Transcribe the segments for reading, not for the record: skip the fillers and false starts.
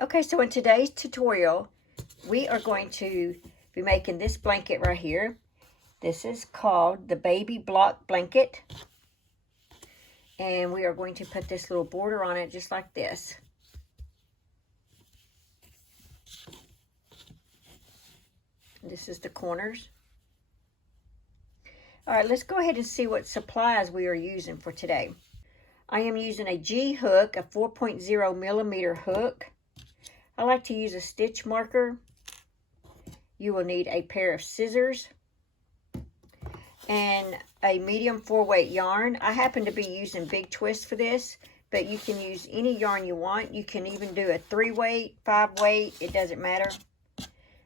Okay, so in today's tutorial, we are going to be making this blanket right here. This is called the baby block blanket. And we are going to put this little border on it just like this. This is the corners. All right, let's go ahead and see what supplies we are using for today. I am using a G hook, a 4.0 millimeter hook. I like to use a stitch marker. You will need a pair of scissors and a medium 4-weight yarn. I happen to be using Big Twist for this, but you can use any yarn you want. You can even do a 3-weight, 5-weight, it doesn't matter.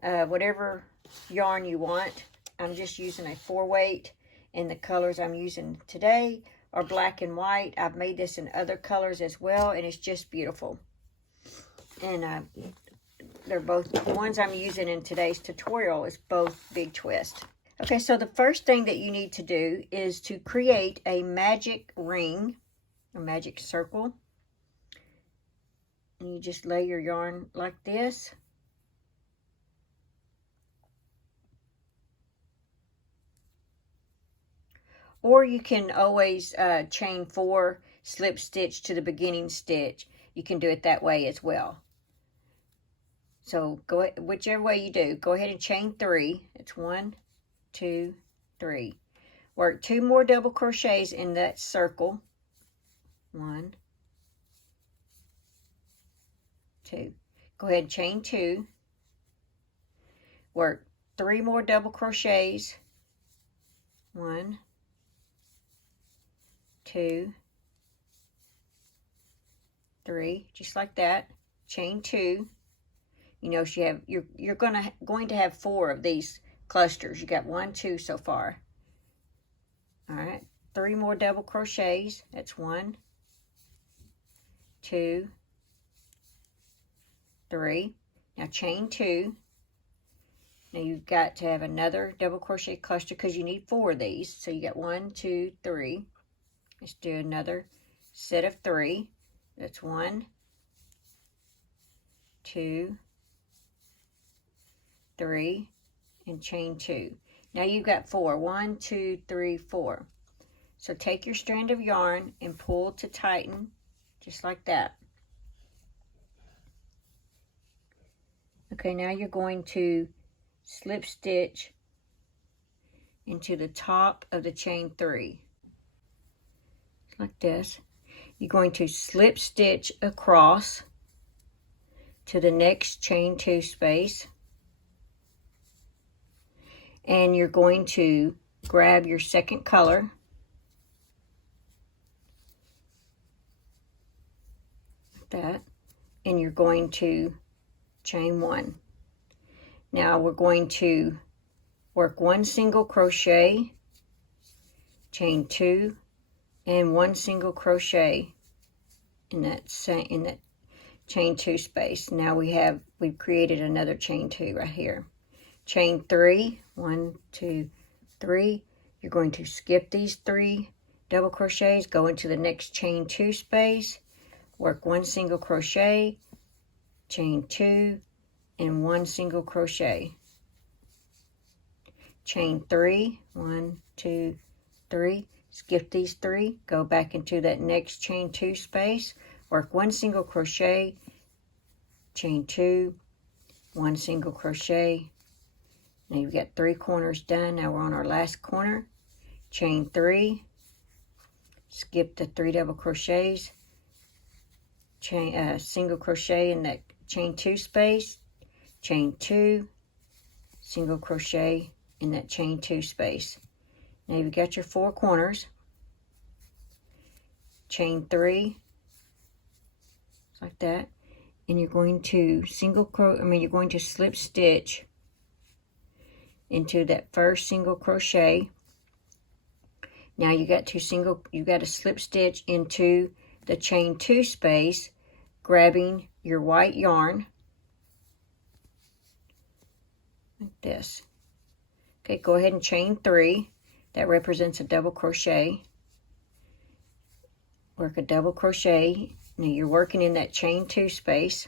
Whatever yarn you want. I'm just using a 4-weight, and the colors I'm using today are black and white. I've made this in other colors as well, and it's just beautiful. And they're both, the ones I'm using in today's tutorial is both Big Twist. Okay, so the first thing that you need to do is to create a magic ring, a magic circle. And you just lay your yarn like this. Or you can always chain 4, slip stitch to the beginning stitch. You can do it that way as well. So go whichever way you do, go ahead and chain 3. It's 1, 2, 3. Work 2 more double crochets in that circle. 1, 2. Go ahead and chain 2. Work 3 more double crochets. 1, 2, 3, just like that. Chain 2. You know, you're going to have 4 of these clusters. You got 1, 2 so far. All right, 3 more double crochets. That's 1, 2, 3. Now chain 2. Now you've got to have another double crochet cluster because you need 4 of these. So you got 1, 2, 3. Let's do another set of 3. That's 1, 2, 3, and chain 2. Now you've got 4. 1, 2, 3, 4. So take your strand of yarn and pull to tighten, just like that. Okay, now you're going to slip stitch into the top of the chain 3. Like this. You're going to slip stitch across to the next chain 2 space. And you're going to grab your second color. Like that. And you're going to chain 1. Now we're going to work 1 single crochet, chain 2, and 1 single crochet in that chain 2 space. Now we've created another chain 2 right here. Chain 3, 1, 2, 3. You're going to skip these 3 double crochets, go into the next chain 2 space, work 1 single crochet, chain 2, and 1 single crochet. Chain 3, 1, 2, 3. Skip these 3, go back into that next chain 2 space, work 1 single crochet, chain 2, 1 single crochet. Now you've got 3 corners done. Now we're on our last corner. Chain 3, skip the 3 double crochets, chain single crochet in that chain 2 space, chain 2, single crochet in that chain 2 space. Now you've got your 4 corners. Chain 3, like that, and you're going to you're going to slip stitch into that first single crochet. Now you got to slip stitch into the chain 2 space, grabbing your white yarn like this. Okay, go ahead and chain 3. That represents a double crochet. Work a double crochet. Now you're working in that chain 2 space.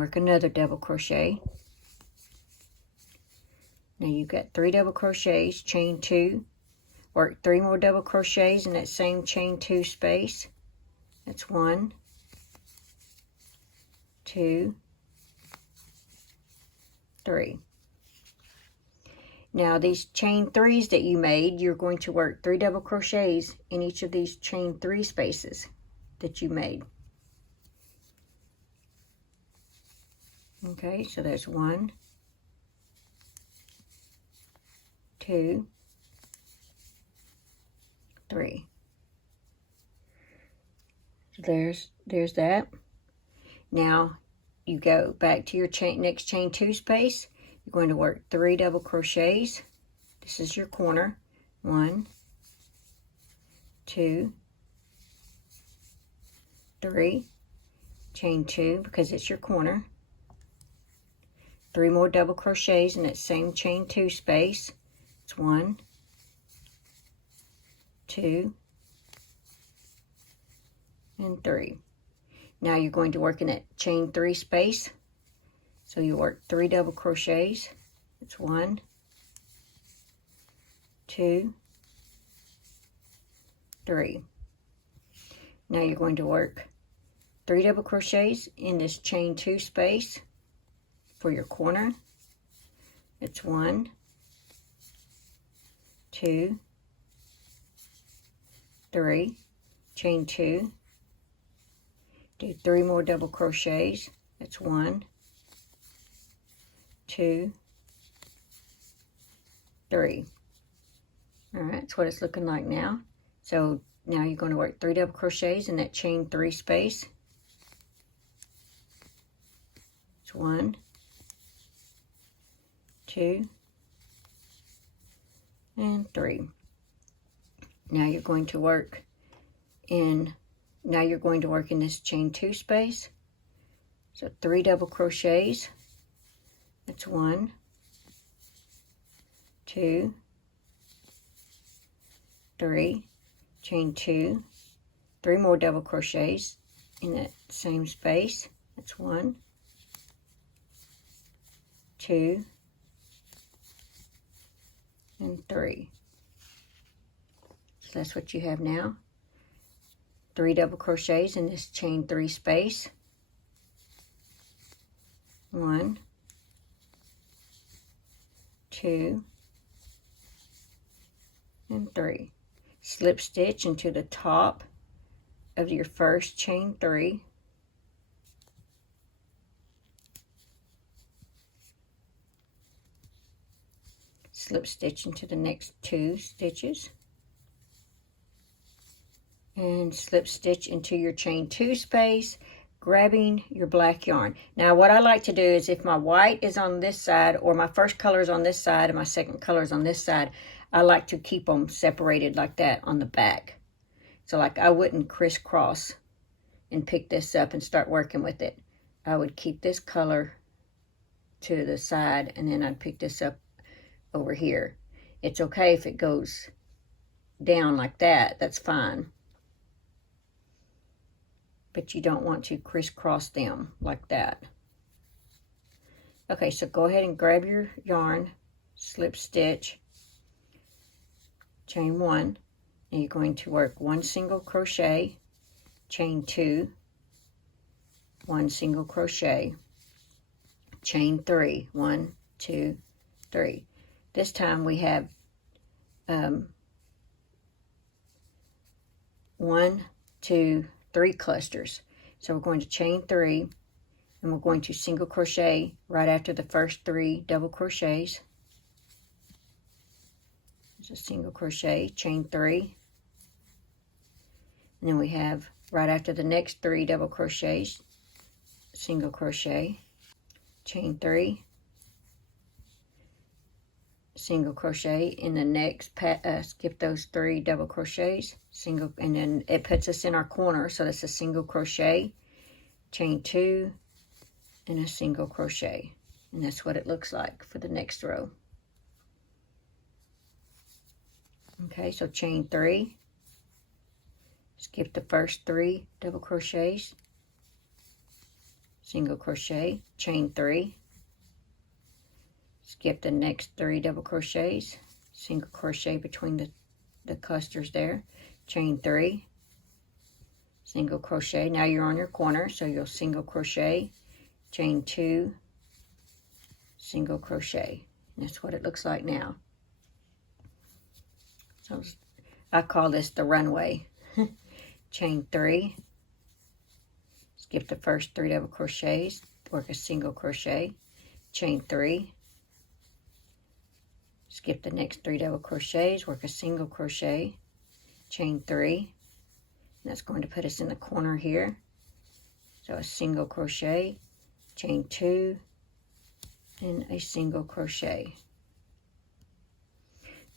work another double crochet. Now you've got 3 double crochets, chain 2, work 3 more double crochets in that same chain 2 space. That's 1, 2, 3. Now these chain 3s that you made, you're going to work 3 double crochets in each of these chain 3 spaces that you made. Okay, so there's 1, 2, 3. So there's that. Now you go back to your next chain 2 space. You're going to work 3 double crochets. This is your corner. 1, 2, 3. Chain 2 because it's your corner. 3 more double crochets in that same chain 2 space. It's 1, 2, and 3. Now you're going to work in that chain 3 space. So you work 3 double crochets. It's 1, 2, 3. Now you're going to work 3 double crochets in this chain 2 space for your corner. It's 1, 2, 3, chain 2, do 3 more double crochets. That's 1, 2, 3. All right, that's what it's looking like now. So now you're going to work 3 double crochets in that chain 3 space. It's 1, 2, and 3. Now you're going to work in this chain 2 space. So 3 double crochets. That's 1, 2, 3, chain 2, 3 more double crochets in that same space. That's 1, 2, and 3. So that's what you have now. 3 double crochets in this chain 3 space. 1, 2, and 3. Slip stitch into the top of your first chain 3. Slip stitch into the next 2 stitches. And slip stitch into your chain 2 space, grabbing your black yarn. Now what I like to do is if my white is on this side, or my first color is on this side and my second color is on this side, I like to keep them separated like that on the back. So like I wouldn't crisscross and pick this up and start working with it. I would keep this color to the side and then I'd pick this up over here. It's okay if it goes down like that, that's fine. But you don't want to crisscross them like that. Okay, so go ahead and grab your yarn, slip stitch, chain 1, and you're going to work 1 single crochet, chain 2, 1 single crochet, chain 3, 1, 2, 3. This time we have 1, 2, 3 clusters. So we're going to chain 3 and we're going to single crochet right after the first 3 double crochets. There's a single crochet, chain 3, and then we have right after the next 3 double crochets, single crochet, chain 3, single crochet in the next skip those 3 double crochets, single, and then it puts us in our corner, so that's a single crochet, chain 2, and a single crochet, and that's what it looks like for the next row. Okay, so chain 3, skip the first 3 double crochets, single crochet, chain 3, skip the next 3 double crochets, single crochet between the clusters there, chain 3, single crochet. Now you're on your corner, so you'll single crochet, chain 2, single crochet. And that's what it looks like now. So I call this the runway. Chain 3, skip the first 3 double crochets, work a single crochet, chain 3, skip the next 3 double crochets, work a single crochet, chain 3. And that's going to put us in the corner here. So a single crochet, chain 2, and a single crochet.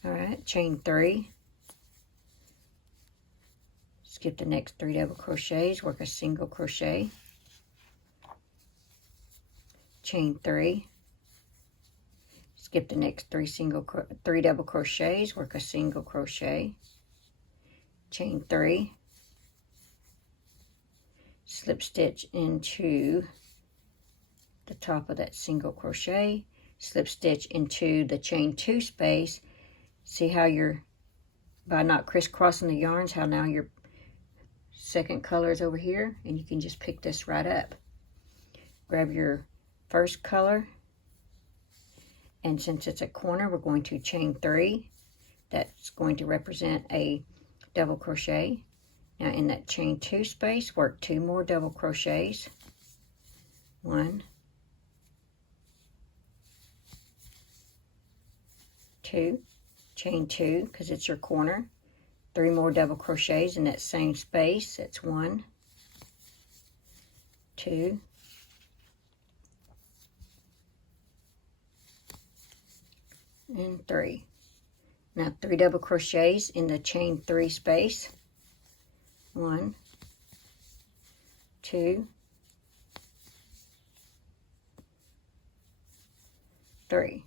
All right, chain 3, skip the next 3 double crochets, work a single crochet, chain 3, skip the next 3 double crochets, work a single crochet, chain 3, slip stitch into the top of that single crochet, slip stitch into the chain 2 space. See how you're, by not crisscrossing the yarns, how now your second color is over here, and you can just pick this right up. Grab your first color, and since it's a corner, we're going to chain 3. That's going to represent a double crochet. Now in that chain 2 space, work 2 more double crochets. 1, 2, chain 2 because it's your corner, 3 more double crochets in that same space. That's 1, 2, and 3. Now 3 double crochets in the chain 3 space. 1, 2, 3.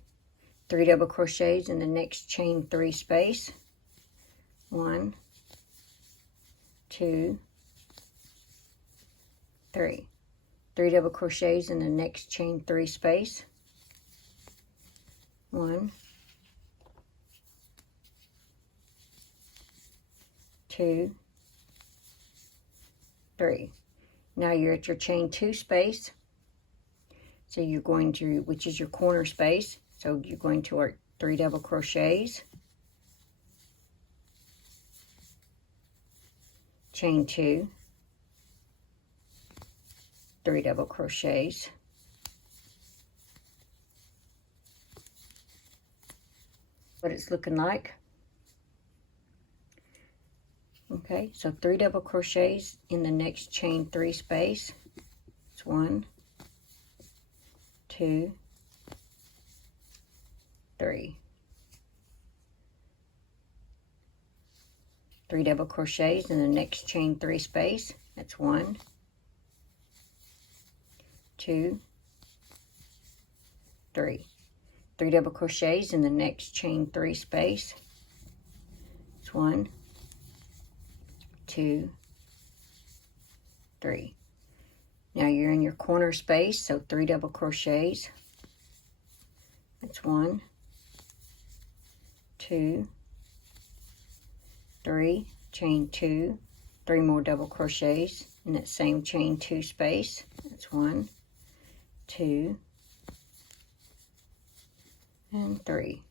3 double crochets in the next chain 3 space. 1, 2, 3. 3 double crochets in the next chain 3 space. 1, 2, 3. Now you're at your chain 2 space. So you're going to, which is your corner space. So you're going to work 3 double crochets, chain 2, 3 double crochets, what it's looking like. Okay, so 3 double crochets in the next chain 3 space. It's 1, 2, 3. 3 double crochets in the next chain 3 space. That's 1, 2, 3. 3 double crochets in the next chain 3 space. It's 1, 2, 3. Now you're in your corner space, so 3 double crochets. That's 1, 2, 3, chain 2, 3 more double crochets in that same chain 2 space. That's 1, 2, and 3.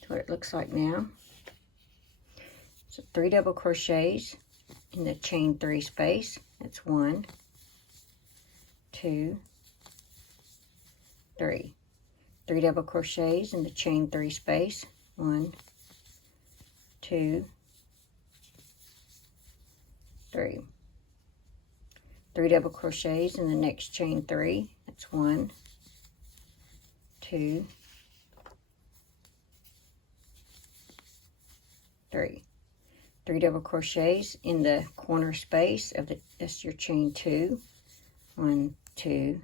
That's what it looks like now. So 3 double crochets in the chain 3 space. That's 1, 2, 3. 3 double crochets in the chain 3 space. 1, 2, 3. 3 double crochets in the next chain 3. That's 1, 2, 3. 3 double crochets in the corner space of that's your chain 2. 1, 2,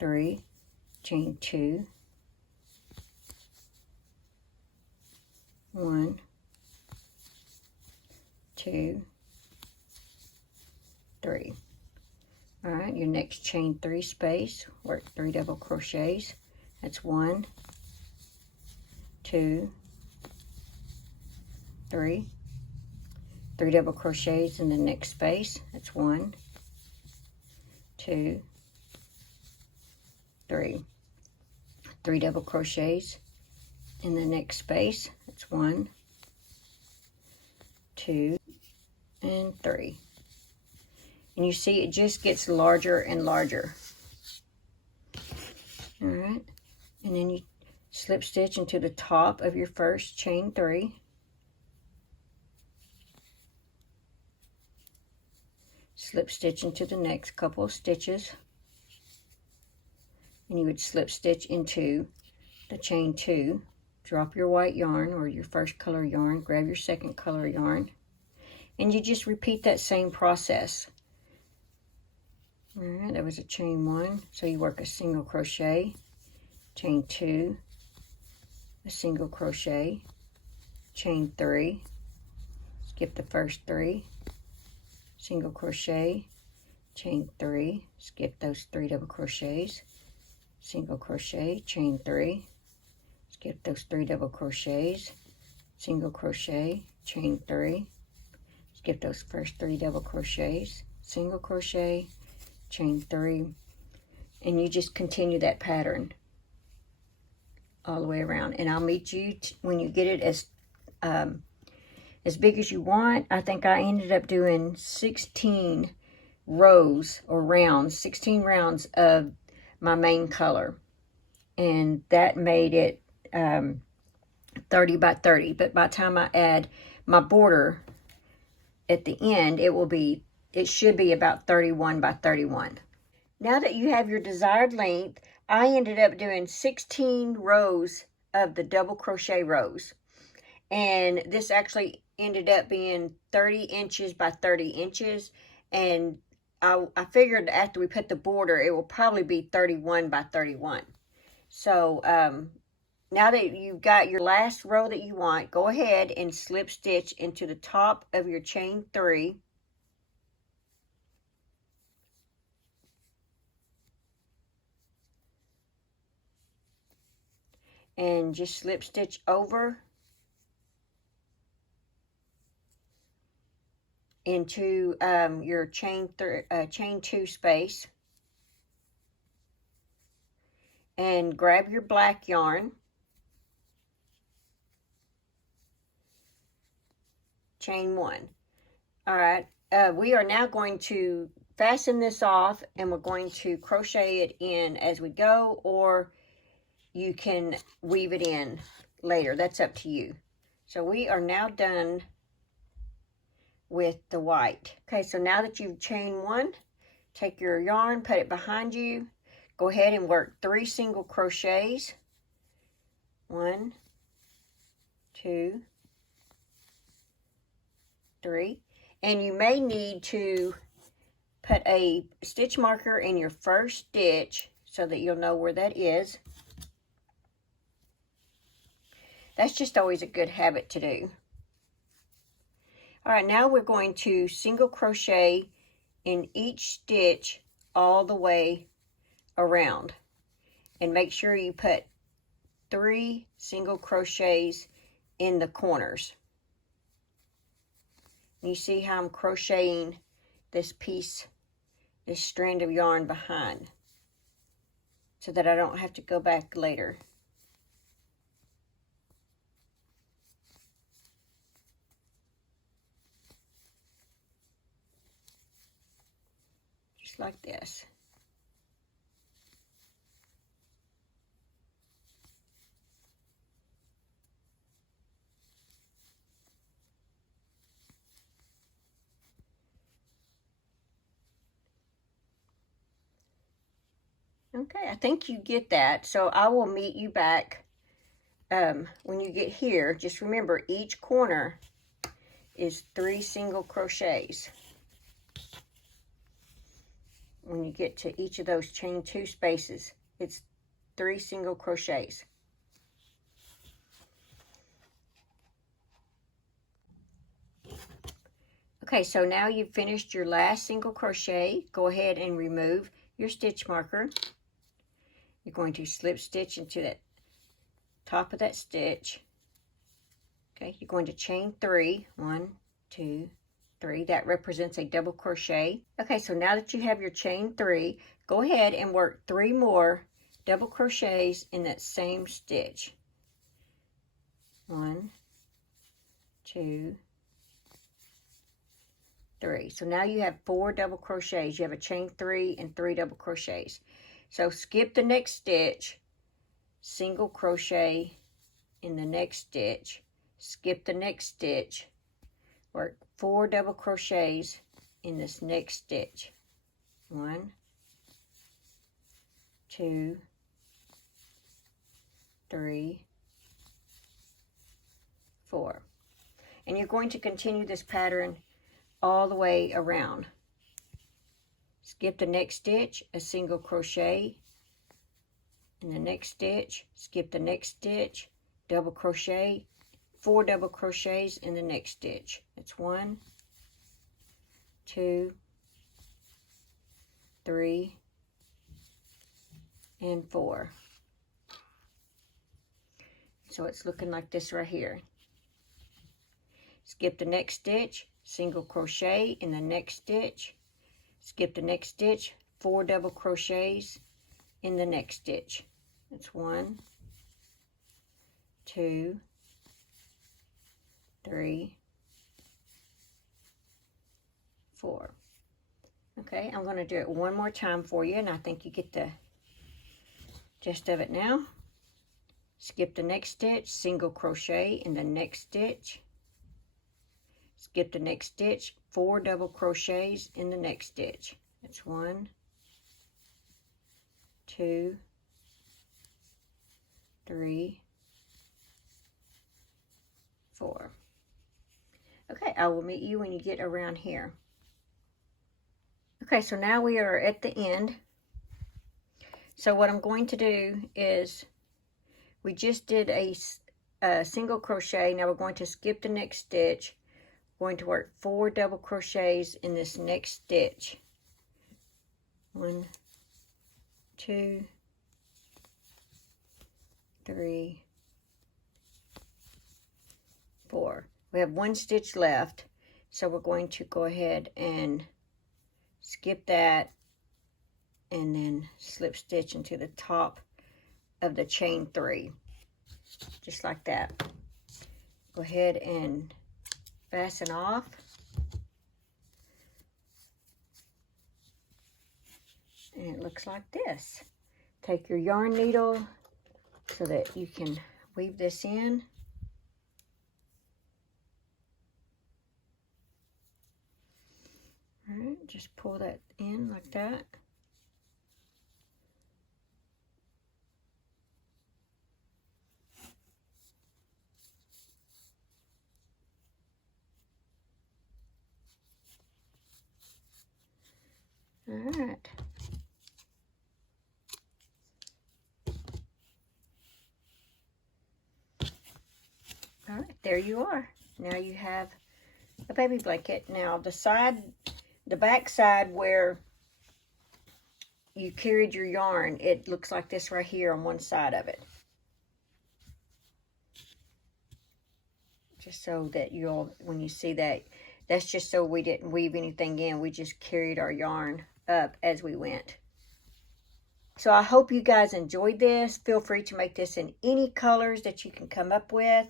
3, chain 2, 1, 2, 3. All right, your next chain 3 space, work 3 double crochets. That's 1, 2, 3. 3 double crochets in the next space. That's 1, 2, 3. 3 double crochets in the next space. That's 1, 2, and 3. And you see it just gets larger and larger. All right, and then you slip stitch into the top of your first chain 3. Slip stitch into the next couple of stitches. And you would slip stitch into the chain 2. Drop your white yarn or your first color yarn, grab your second color yarn, and you just repeat that same process. All right, that was a chain 1, so you work a single crochet, chain 2, a single crochet, chain 3, skip the first 3, single crochet, chain 3, skip those 3 double crochets, single crochet, chain 3, skip those 3 double crochets, single crochet, chain 3, skip those first 3 double crochets, single crochet, chain 3, and you just continue that pattern all the way around. And I'll meet you when you get it as big as you want. I think I ended up doing 16 rows or rounds, 16 rounds of my main color, and that made it 30 by 30. But by the time I add my border at the end, it should be about 31 by 31. Now that you have your desired length, I ended up doing 16 rows of the double crochet rows. And this actually ended up being 30 inches by 30 inches. And I figured after we put the border, it will probably be 31 by 31. So now that you've got your last row that you want, go ahead and slip stitch into the top of your chain 3. And just slip stitch over into your chain 2 space, and grab your black yarn, chain 1. All right, we are now going to fasten this off, and we're going to crochet it in as we go, or you can weave it in later. That's up to you. So we are now done with the white. Okay, so now that you've chained 1, take your yarn, put it behind you, go ahead and work 3 single crochets. 1, 2, 3. And you may need to put a stitch marker in your first stitch so that you'll know where that is. That's just always a good habit to do. All right, now we're going to single crochet in each stitch all the way around. And make sure you put 3 single crochets in the corners. You see how I'm crocheting this piece, this strand of yarn behind, so that I don't have to go back later. Just like this. Okay, I think you get that. So I will meet you back when you get here. Just remember, each corner is 3 single crochets. When you get to each of those chain 2 spaces, it's 3 single crochets. Okay, so now you've finished your last single crochet. Go ahead and remove your stitch marker. You're going to slip stitch into that top of that stitch. Okay, you're going to chain 3. 1, 2, 3. That represents a double crochet. Okay, so now that you have your chain 3, go ahead and work 3 more double crochets in that same stitch. 1, 2, 3. So now you have 4 double crochets. You have a chain 3 and 3 double crochets. So skip the next stitch, single crochet in the next stitch, skip the next stitch, work 4 double crochets in this next stitch. 1, 2, 3, 4. And you're going to continue this pattern all the way around. Skip the next stitch, a single crochet in the next stitch, skip the next stitch, double crochet, 4 double crochets in the next stitch. That's 1, 2, 3, and 4. So it's looking like this right here. Skip the next stitch, single crochet in the next stitch, skip the next stitch, 4 double crochets in the next stitch. That's 1, 2, 3, 4. Okay, I'm going to do it one more time for you, and I think you get the gist of it now. Skip the next stitch, single crochet in the next stitch, skip the next stitch, 4 double crochets in the next stitch. That's 1, 2, 3, 4. Okay, I will meet you when you get around here. Okay, so now we are at the end. So what I'm going to do is, we just did a single crochet. Now we're going to skip the next stitch. We're going to work 4 double crochets in this next stitch. 1, 2, 3, 4. We have 1 stitch left, so we're going to go ahead and skip that and then slip stitch into the top of the chain 3, just like that. Go ahead and fasten off. And it looks like this. Take your yarn needle so that you can weave this in. All right, just pull that in like that. All right. All right, there you are. Now you have a baby blanket. Now the back side where you carried your yarn, it looks like this right here on one side of it. Just so that when you see that, that's just so we didn't weave anything in. We just carried our yarn up as we went. So I hope you guys enjoyed this. Feel free to make this in any colors that you can come up with.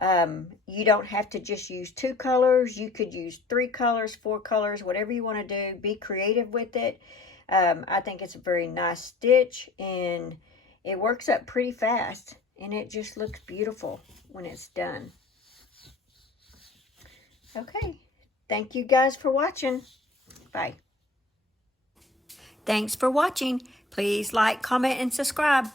You don't have to just use 2 colors. You could use 3 colors, 4 colors, whatever you want to do. Be creative with it. I think it's a very nice stitch, and it works up pretty fast, and it just looks beautiful when it's done. Okay, thank you guys for watching. Bye. Thanks for watching. Please like, comment, and subscribe.